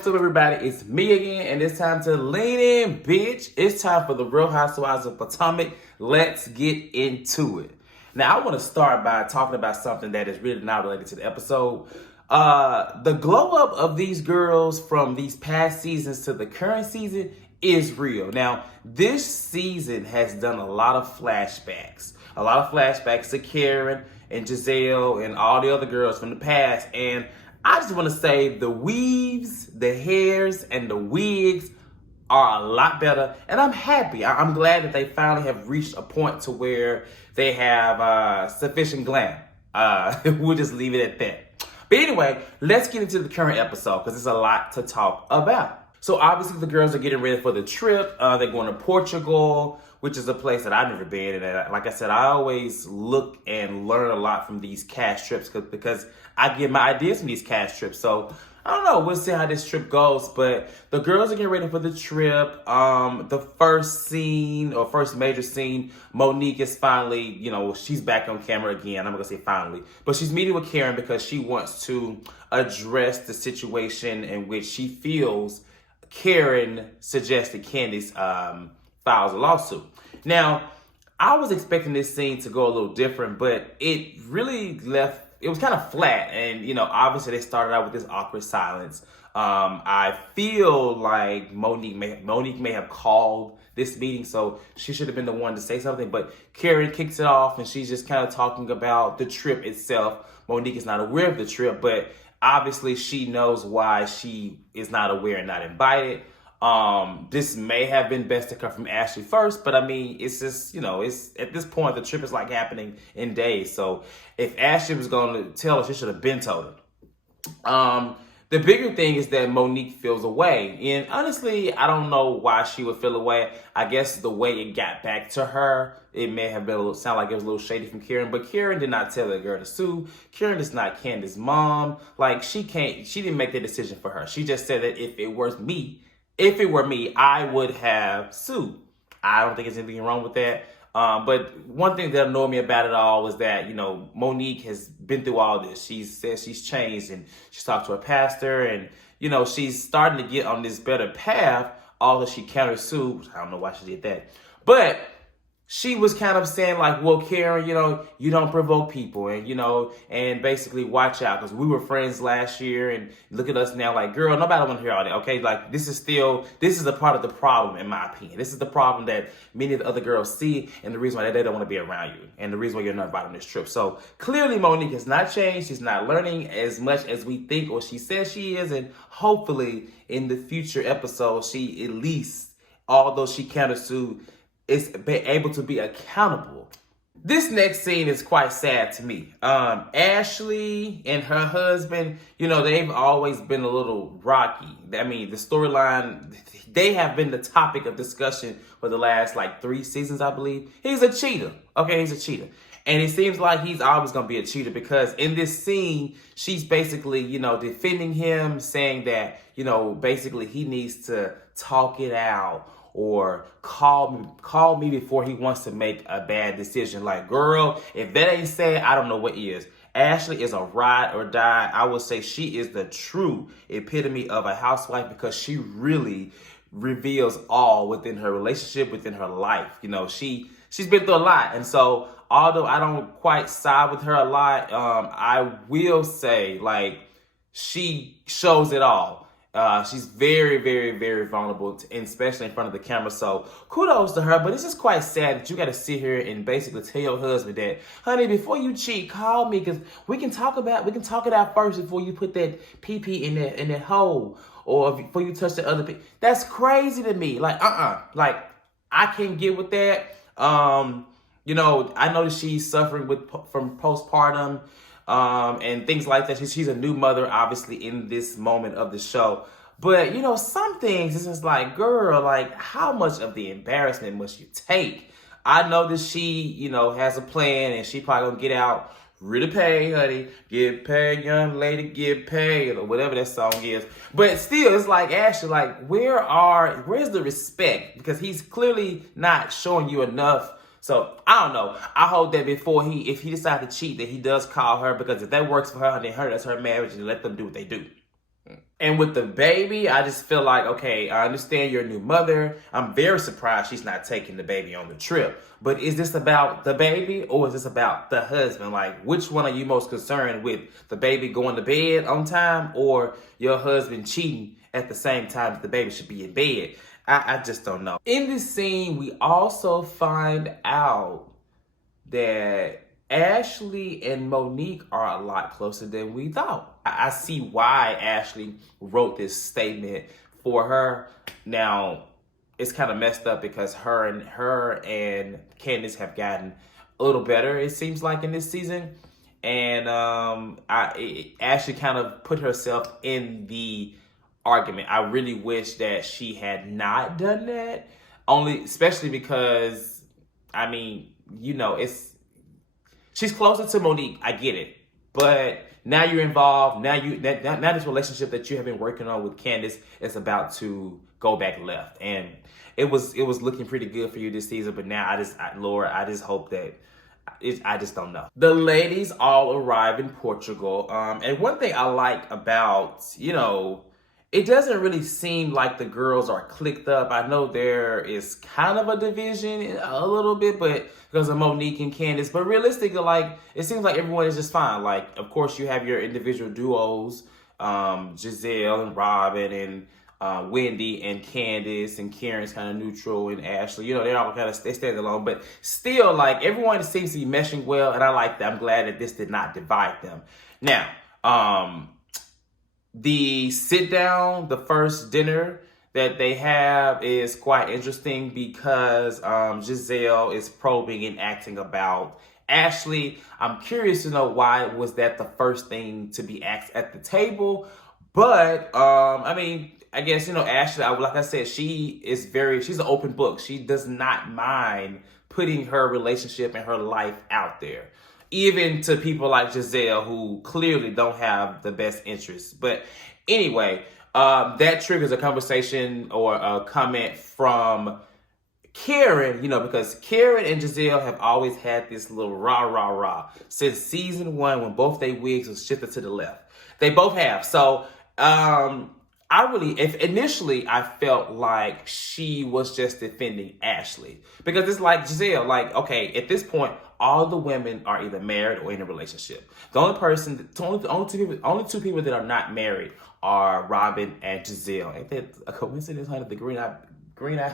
What's up, everybody? It's me again, and it's time to lean in, bitch. It's time for the Real Housewives of Potomac. Let's get into it. Now, I want to start by talking about something that is really not related to the episode. The glow up of these girls from these past seasons to the current season is real. Now, this season has done a lot of flashbacks. To Karen and Giselle and all the other girls from the past. And I just want to say the weaves, the hairs, and the wigs are a lot better. And I'm happy. I'm glad that they finally have reached a point to where they have sufficient glam. We'll just leave it at that. But anyway, let's get into the current episode because there's a lot to talk about. So obviously the girls are getting ready for the trip. They're going to Portugal, which is a place that I've never been. And like I said, I always look and learn a lot from these cash trips because I get my ideas from these cash trips. So I don't know. We'll see how this trip goes. But the girls are getting ready for the trip. The first major scene, Monique is finally, she's back on camera again. I'm not going to say finally. But she's meeting with Karen because she wants to address the situation in which she feels Karen suggested Candace files a lawsuit. Now, I was expecting this scene to go a little different, but it really it was kind of flat. And, obviously they started out with this awkward silence. I feel like Monique may have called this meeting, so she should have been the one to say something. But Karen kicks it off, and she's just kind of talking about the trip itself. Monique is not aware of the trip, but obviously she knows why she is not aware and not invited. This may have been best to come from Ashley first, but I mean, it's just, it's at this point, the trip is like happening in days. So if Ashley was going to tell her, she should have been told her. The bigger thing is that Monique feels away. And honestly, I don't know why she would feel away. I guess the way it got back to her, it may have been sound like it was a little shady from Karen, but Karen did not tell the girl to sue. Karen is not Candace's mom. Like, she didn't make the decision for her. She just said that if it were me, I would have sued. I don't think there's anything wrong with that. But one thing that annoyed me about it all was that, Monique has been through all this. She says she's changed, and she's talked to her pastor, and, she's starting to get on this better path, although she countersued. I don't know why she did that. But she was kind of saying like, well, Karen, you don't provoke people, and, and basically watch out, because we were friends last year, and look at us now. Like, girl, nobody want to hear all that, okay? Like, this is a part of the problem, in my opinion. This is the problem that many of the other girls see, and the reason why they don't want to be around you, and the reason why you're not invited on this trip. So clearly Monique has not changed. She's not learning as much as we think, or she says she is, and hopefully in the future episodes, she at least, although she countersued, is able to be accountable. This next scene is quite sad to me. Ashley and her husband, they've always been a little rocky. I mean, the storyline, they have been the topic of discussion for the last 3 seasons, I believe. He's a cheater. Okay, he's a cheater. And it seems like he's always going to be a cheater, because in this scene, she's basically, defending him, saying that, basically he needs to talk it out, or call me before he wants to make a bad decision. Like, girl, if that ain't sad, I don't know what is. Ashley is a ride or die. I would say she is the true epitome of a housewife, because she really reveals all within her relationship, within her life. She's been through a lot. And so, although I don't quite side with her a lot, I will say, she shows it all. She's very, very, very vulnerable, especially in front of the camera. So kudos to her. But it's just quite sad that you got to sit here and basically tell your husband that, honey, before you cheat, call me, because we can talk it out first before you put that pee in that hole, or before you touch the other pee. That's crazy to me. Like, I can't get with that. I know that she's suffering from postpartum. And things like that. She's a new mother, obviously, in this moment of the show. But, some things, it's just like, girl, how much of the embarrassment must you take? I know that she, has a plan, and she probably gonna get out really paid, honey. Get paid, young lady, get paid, or whatever that song is. But still, it's like, Ashley, where's the respect? Because he's clearly not showing you enough. So, I don't know. I hope that if he decides to cheat, that he does call her, because if that works for her, then that's her marriage, and let them do what they do. And with the baby, I just feel like, okay, I understand you're a new mother. I'm very surprised she's not taking the baby on the trip. But is this about the baby or is this about the husband? Like, which one are you most concerned with? The baby going to bed on time or your husband cheating at the same time that the baby should be in bed? I just don't know. In this scene, we also find out that Ashley and Monique are a lot closer than we thought. I see why Ashley wrote this statement for her. Now, it's kind of messed up because her and Candace have gotten a little better, it seems like, in this season. And Ashley kind of put herself in the argument. I really wish that she had not done that. Especially because, I mean, she's closer to Monique. I get it. But now you're involved. Now this relationship that you have been working on with Candace is about to go back left. And it was looking pretty good for you this season. But now I just hope that I just don't know. The ladies all arrive in Portugal. And one thing I like about, it doesn't really seem like the girls are clicked up. I know there is kind of a division a little bit, but because of Monique and Candace. But realistically, like, it seems like everyone is just fine. Like, of course, you have your individual duos, Giselle and Robin and Wendy and Candace, and Karen's kind of neutral, and Ashley. They're all they stand alone. But still, like, everyone seems to be meshing well, and I like that. I'm glad that this did not divide them. Now, the sit down, the first dinner that they have is quite interesting because Giselle is probing and acting about Ashley. I'm curious to know why was that the first thing to be asked at the table. But I guess, Ashley, like I said, she's an open book. She does not mind putting her relationship and her life out there, even to people like Giselle, who clearly don't have the best interests. But anyway, that triggers a conversation or a comment from Karen, because Karen and Giselle have always had this little rah since season 1 when both their wigs was shifted to the left. They both have. So, initially I felt like she was just defending Ashley, because it's like Giselle, like, okay, at this point, all the women are either married or in a relationship. The only two people that are not married are Robin and Giselle. Ain't that a coincidence, honey? The Green Eye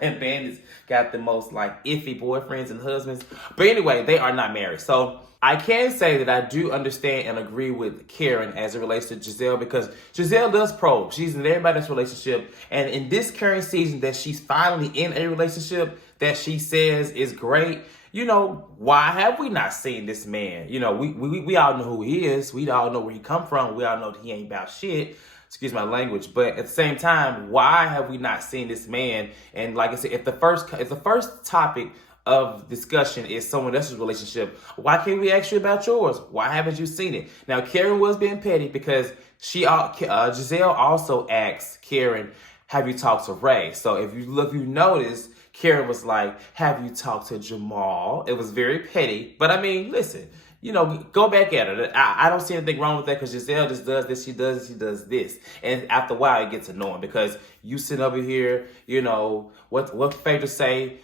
Bandits got the most like iffy boyfriends and husbands. But anyway, they are not married. So I can say that I do understand and agree with Karen as it relates to Giselle, because Giselle does probe. She's in everybody's relationship. And in this current season that she's finally in a relationship that she says is great, why have we not seen this man? We all know who he is. We all know where he come from. We all know that he ain't about shit. Excuse my language. But at the same time, why have we not seen this man? And like I said, if the first topic of discussion is someone else's relationship, why can't we ask you about yours? Why haven't you seen it? Now, Karen was being petty because Giselle also asked Karen, have you talked to Ray? So if you notice, Karen was like, have you talked to Jamal? It was very petty. But I mean, listen, go back at it. I don't see anything wrong with that, because Giselle just does this, she does this. And after a while, it gets annoying because you sit over here, what Phaedra say,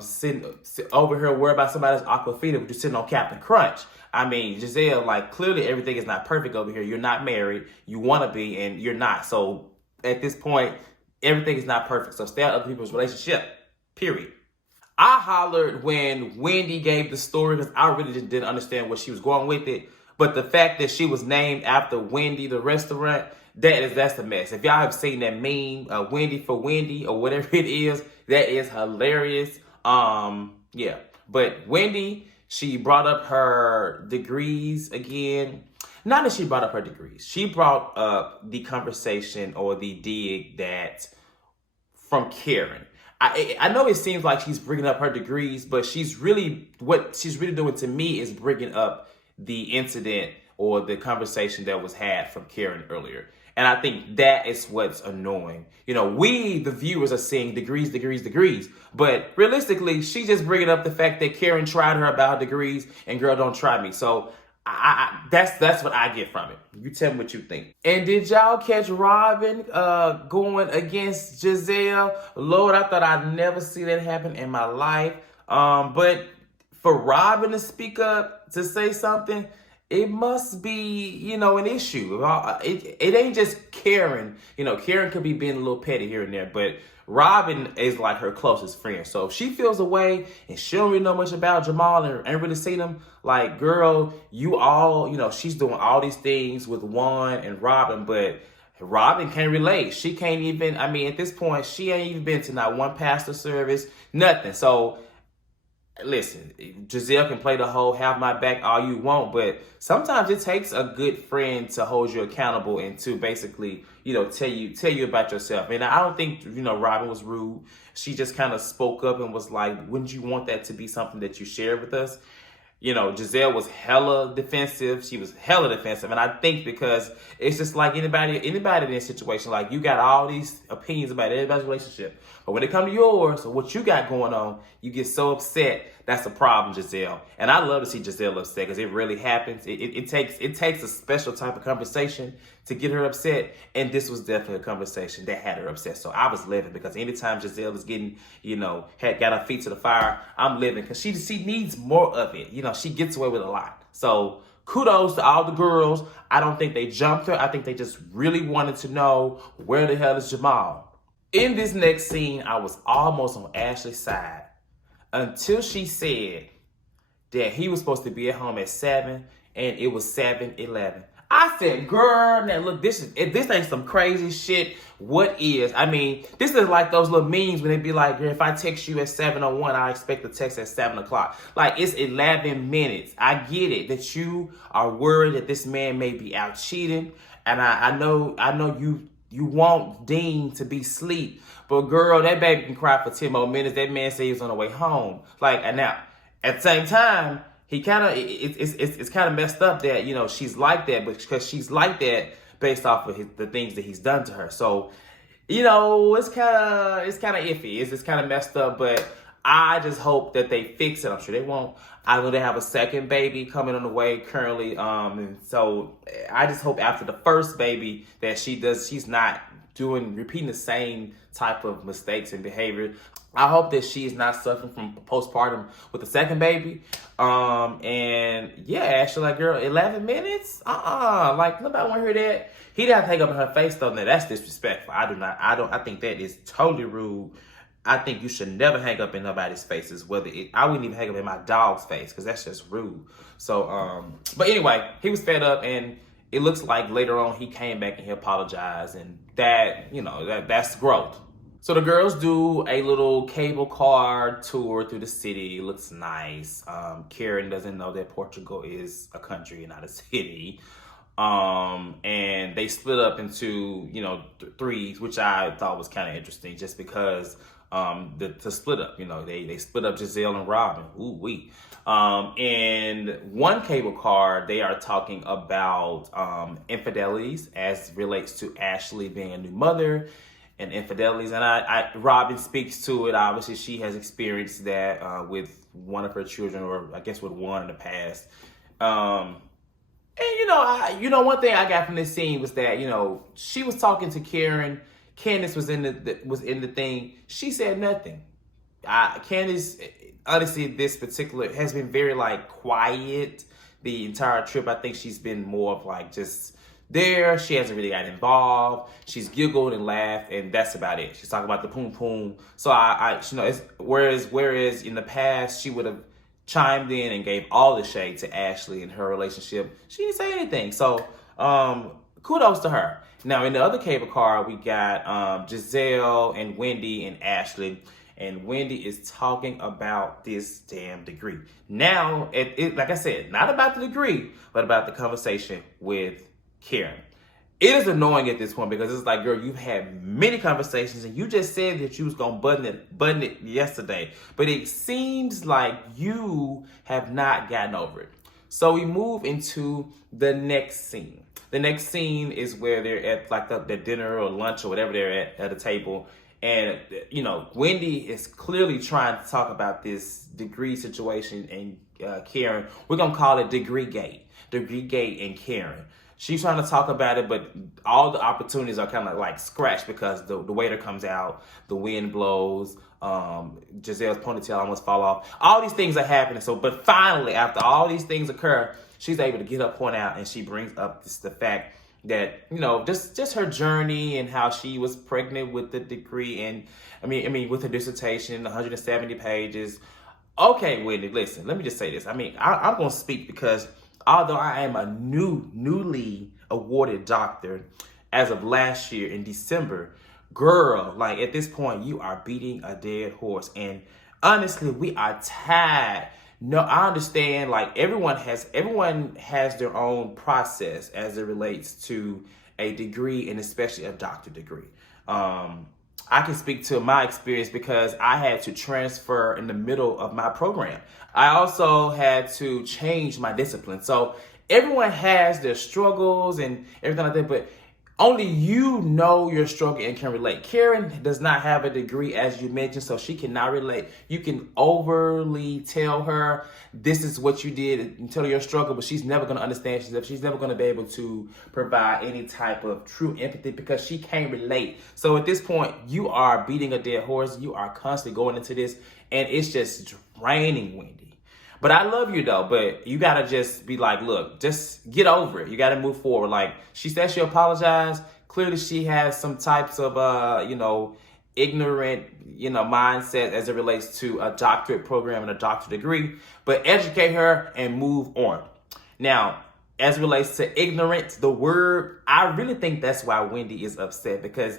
sitting over here worried about somebody's aquafina, but you're sitting on Captain Crunch. I mean, Giselle, like, clearly everything is not perfect over here. You're not married. You want to be, and you're not. So at this point, everything is not perfect. So stay out of other people's relationship, period. I hollered when Wendy gave the story because I really just didn't understand where she was going with it. But the fact that she was named after Wendy, the restaurant, that's a mess. If y'all have seen that meme, Wendy for Wendy or whatever it is, that is hilarious. Yeah. But Wendy, she brought up her degrees again. Not that she brought up her degrees. She brought up the conversation or the dig that from Karen. I know it seems like she's bringing up her degrees, but what she's really doing to me is bringing up the incident or the conversation that was had from Karen earlier. And I think that is what's annoying. We, the viewers, are seeing degrees. But realistically, she's just bringing up the fact that Karen tried her about degrees and girl, don't try me. So That's what I get from it. You tell me what you think. And did y'all catch Robin going against Giselle? Lord, I thought I'd never see that happen in my life. But for Robin to speak up, to say something, it must be, an issue. It ain't just Karen. Karen could be being a little petty here and there, but Robin is like her closest friend. So if she feels a way and she don't really know much about Jamal and ain't really seen him, like, girl, she's doing all these things with Juan and Robin, but Robin can't relate. She can't even, at this point, she ain't even been to not one pastor service, nothing. So listen, Giselle can play the whole have my back all you want, but sometimes it takes a good friend to hold you accountable and to basically, tell you about yourself. And I don't think, Robin was rude. She just kind of spoke up and was like, wouldn't you want that to be something that you share with us? Giselle was hella defensive. She was hella defensive. And I think because it's just like anybody in this situation, like, you got all these opinions about everybody's relationship. But when it comes to yours or what you got going on, you get so upset. That's a problem, Giselle. And I love to see Giselle upset because it really happens. It takes a special type of conversation to get her upset. And this was definitely a conversation that had her upset. So I was living because anytime Giselle is getting, got her feet to the fire, I'm living because she needs more of it. She gets away with a lot. So kudos to all the girls. I don't think they jumped her. I think they just really wanted to know where the hell is Jamal. In this next scene, I was almost on Ashley's side until she said that he was supposed to be at home at 7 and it was 7:11. I said, girl, now look, if this ain't some crazy shit, what is? This is like those little memes when they be like, girl, if I text you at 7:01, I expect a text at 7 o'clock. Like, it's 11 minutes. I get it that you are worried that this man may be out cheating. And I know you want Dean to be asleep. But girl, that baby can cry for 10 more minutes. That man said he was on the way home. Like, and now, at the same time, it's kind of messed up that, she's like that, but because she's like that based off of the things that he's done to her. So, it's kind of iffy. It's kind of messed up, but I just hope that they fix it. I'm sure they won't. I know they have a second baby coming on the way currently. And so I just hope after the first baby that she's not repeating the same type of mistakes and behavior. I hope that she's not suffering from postpartum with the second baby. And yeah, actually, like, girl, 11 minutes? Like, nobody want to hear that. He didn't have to hang up in her face, though. Now, that's disrespectful. I think that is totally rude. I think you should never hang up in nobody's faces. I wouldn't even hang up in my dog's face because that's just rude. So, but anyway, he was fed up, and it looks like later on he came back and he apologized, and that, that's growth. So the girls do a little cable car tour through the city. It looks nice. Karen doesn't know that Portugal is a country and not a city. And they split up into, threes, which I thought was kind of interesting just because to split up, they split up Giselle and Robin. Ooh-wee. And one cable car, they are talking about infidelities as relates to Ashley being a new mother and infidelities. And Robin speaks to it. Obviously, she has experienced that with one of her children, or I guess with one in the past. And one thing I got from this scene was that, she was talking to Karen. Candace was in the thing. She said nothing. Candace, honestly, this particular has been very quiet the entire trip. I think she's been more of just there. She hasn't really got involved. She's giggled and laughed, and that's about it. She's talking about the poom poom. So whereas in the past she would have chimed in and gave all the shade to Ashley and her relationship, she didn't say anything. So kudos to her. Now, in the other cable car, we got Giselle and Wendy and Ashley. And Wendy is talking about this damn degree. Now, like I said, not about the degree, but about the conversation with Karen. It is annoying at this point because it's like, girl, you've had many conversations and you just said that you was going to button it yesterday. But it seems like you have not gotten over it. So we move into the next scene. The next scene is where they're at the dinner or lunch or whatever they're at a table. And, Wendy is clearly trying to talk about this degree situation and Karen, we're going to call it degree gate. Degree Gate and Karen. She's trying to talk about it, but all the opportunities are kind of like scratched because the waiter comes out, the wind blows, Giselle's ponytail almost fall off. All these things are happening. So, but finally, after all these things occur, she's able to get her point out, and she brings up the fact that, you know, just her journey and how she was pregnant with the degree, and I mean with her dissertation, 170 pages. Okay, Wendy, listen, let me just say this. I mean, I'm going to speak because although I am a newly awarded doctor as of last year in December, girl, like at this point, you are beating a dead horse. And honestly, we are tired. No, I understand, like everyone has their own process as it relates to a degree, and especially a doctorate degree. I can speak to my experience because I had to transfer in the middle of my program. I also had to change my discipline. So everyone has their struggles and everything like that, but only you know your struggle and can relate. Karen does not have a degree, as you mentioned, so she cannot relate. You can overly tell her this is what you did and tell her your struggle, but she's never going to understand. She's never going to be able to provide any type of true empathy because she can't relate. So at this point, you are beating a dead horse. You are constantly going into this, and it's just draining, Wendy. But I love you though, but you gotta just be like, look, just get over it. You gotta move forward. Like, she said she apologized. Clearly she has some types of, ignorant, mindset as it relates to a doctorate program and a doctorate degree, but educate her and move on. Now, as it relates to ignorance, the word, I really think that's why Wendy is upset, because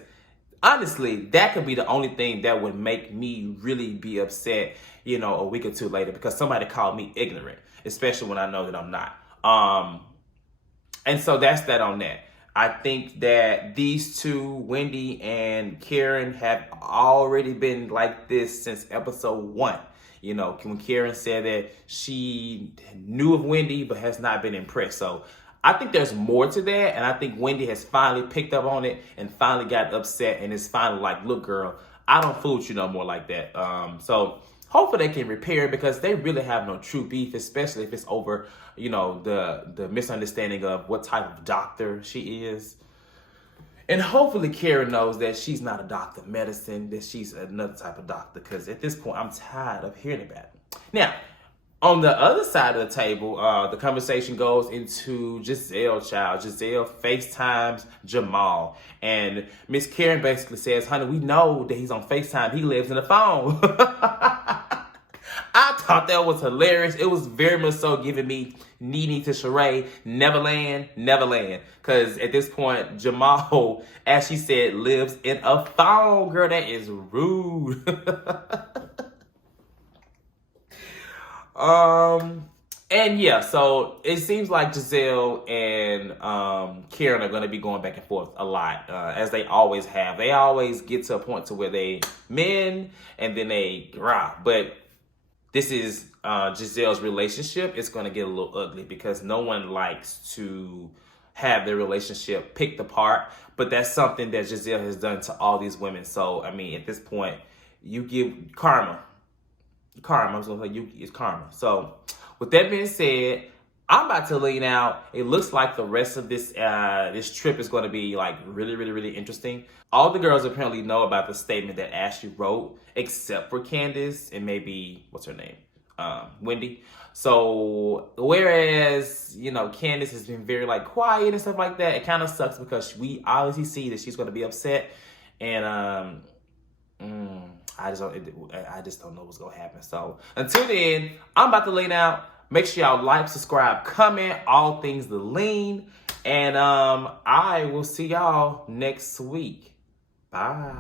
honestly, that could be the only thing that would make me really be upset, a week or two later, because somebody called me ignorant, especially when I know that I'm not. And so that's that on that. I think that these two, Wendy and Karen, have already been like this since episode 1. When Karen said that she knew of Wendy but has not been impressed. So I think there's more to that, and I think Wendy has finally picked up on it and finally got upset and is finally like, look, girl, I don't fool with you no more like that. So hopefully they can repair it, because they really have no true beef, especially if it's over, the misunderstanding of what type of doctor she is. And hopefully Karen knows that she's not a doctor of medicine, that she's another type of doctor, because at this point, I'm tired of hearing about it. Now, on the other side of the table, the conversation goes into Giselle, child. Giselle FaceTimes Jamal. And Miss Karen basically says, honey, we know that he's on FaceTime. He lives in the phone. I thought that was hilarious. It was very much so giving me Nene to Sheree, Neverland. Because at this point, Jamal, as she said, lives in a phone. Girl, that is rude. And yeah, so it seems like Giselle and Karen are going to be going back and forth a lot, as they always have. They always get to a point to where they men and then they rock. But this is Giselle's relationship. It's going to get a little ugly because no one likes to have their relationship picked apart. But that's something that Giselle has done to all these women. So, I mean, at this point, you give karma. I was going to say it's karma. So, with that being said, I'm about to lean out. It looks like the rest of this this trip is going to be like really, really, really interesting. All the girls apparently know about the statement that Ashley wrote, except for Candace and maybe, what's her name? Wendy. So, whereas, Candace has been very like quiet and stuff like that, it kind of sucks because we obviously see that she's going to be upset. And, I just don't know what's going to happen. So, until then, I'm about to lean out. Make sure y'all like, subscribe, comment, all things the lean. And I will see y'all next week. Bye.